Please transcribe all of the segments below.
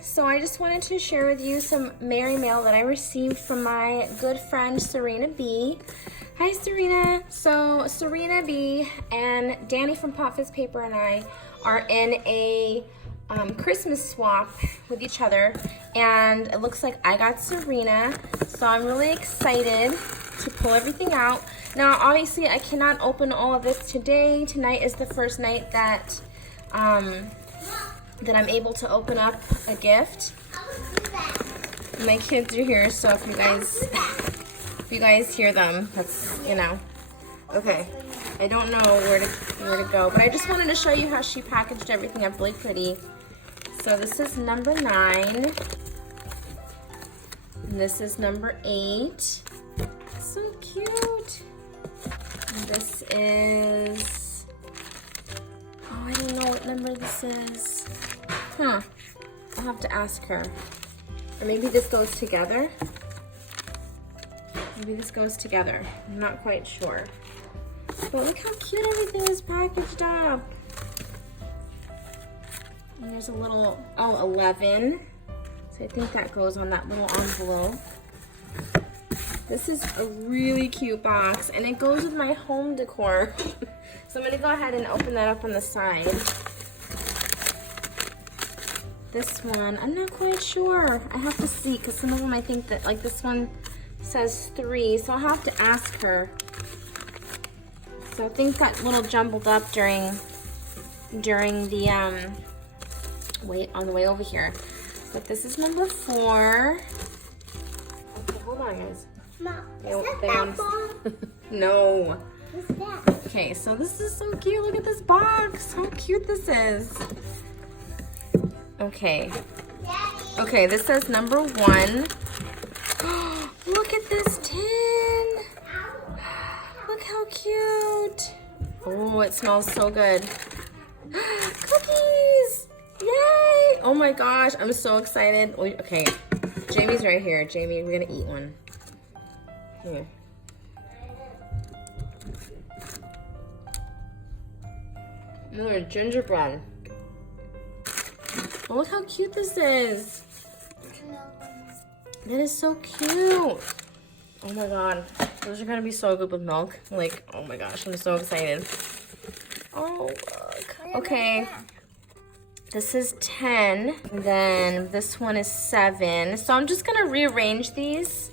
So I just wanted to share with you some Merry Mail that I received from my good friend Serena B. Hi Serena. So Serena B and Danny from Pop Fizz Paper and I are in a Christmas swap with each other, and it looks like I got Serena, so I'm really excited to pull everything out. Now obviously I cannot open all of this today. Tonight is the first night that that I'm able to open up a gift. My kids are here, so if you guys hear them, that's, you know. Okay, I don't know where to go, but I just wanted to show you how she packaged everything up really pretty. So this is number 9, and this is number 8. So cute. And this is, oh, I don't know what number this is. Huh, I'll have to ask her. Or maybe this goes together. Maybe this goes together. I'm not quite sure. But look how cute everything is packaged up. And there's a little, oh, 11. So I think that goes on that little envelope. This is a really cute box, and it goes with my home decor. So I'm gonna go ahead and open that up on the side. This one, I'm not quite sure. I have to see, because some of them I think that, like this one says 3, so I'll have to ask her. So I think got a little jumbled up during the wait on the way over here. But this is number 4. Okay, hold on, guys. Mom, is that ball? No. What's that? Okay, so this is so cute. Look at this box. How cute this is. Okay. Okay, this says number 1. Look at this tin. Look how cute. Oh, it smells so good. Cookies. Yay. Oh my gosh, I'm so excited. Okay, Jamie's right here. Jamie, we're gonna eat one. Here. More gingerbread. Oh, look how cute this is. That is so cute. Oh my god. Those are gonna be so good with milk. Like, oh my gosh, I'm so excited. Oh, look. Okay. This is 10. And then this one is 7. So I'm just gonna rearrange these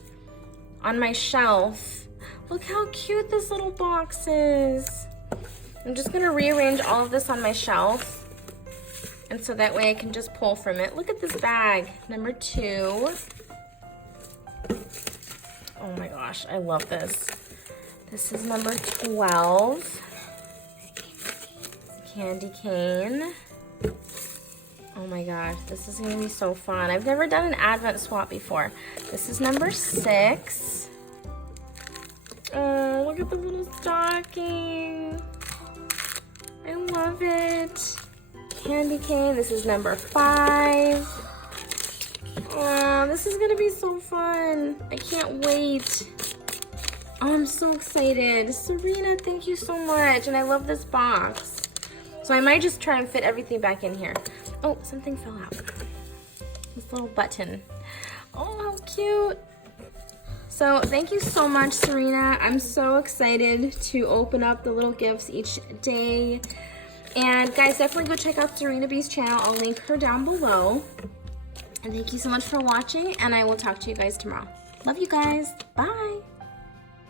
on my shelf. Look how cute this little box is. I'm just gonna rearrange all of this on my shelf. And so that way I can just pull from it. Look at this bag, number 2. Oh my gosh, I love this. This is number 12. Candy cane. Oh my gosh, this is gonna be so fun. I've never done an Advent swap before. This is number 6. Oh, look at the little stocking. I love it. Candy cane. This is number 5. Oh, this is gonna be so fun. I can't wait. Oh, I'm so excited. Serena, thank you so much. And I love this box. So I might just try and fit everything back in here. Oh, something fell out. This little button. Oh, how cute. So thank you so much, Serena. I'm so excited to open up the little gifts each day. And guys, definitely go check out Serena B's channel. I'll link her down below. And thank you so much for watching, and I will talk to you guys tomorrow. Love you guys. Bye.